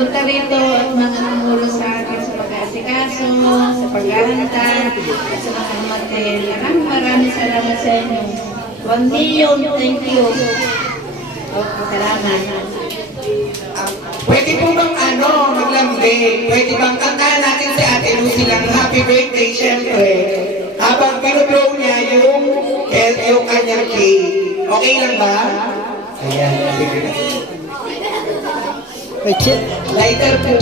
nagpunta rito at mga namumulo sa akin sa pag-aasikaso, sa paghahanda, at sa mga matel. Maraming salamat sa inyo. 1 million, thank you. Salamat. Pwede po bang maglambing? Pwede bang kantahan natin si Ate Lucy lang happy birthday, syempre. Habang binublow niya yung kanyang cake. Okay lang ba? Ayan. Lighter po.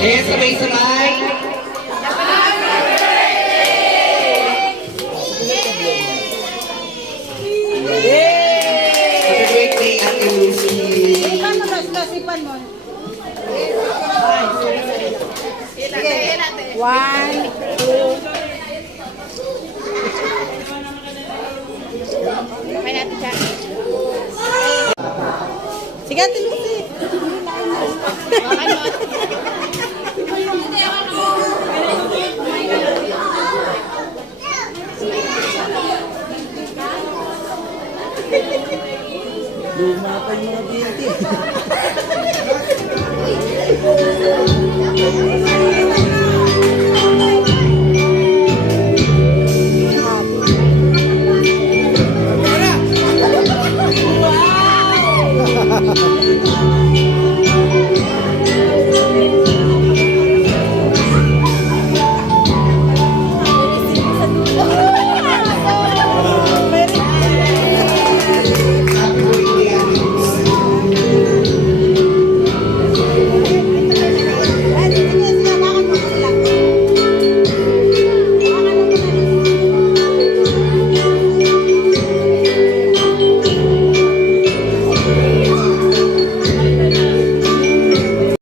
Kaya sabay-sabay. Happy birthday, Ate Lucy. Sipan mo. Sige. 1, 2. Kamay natin siya. Sige, Ate Lucy. Luma pa yung mga beauty.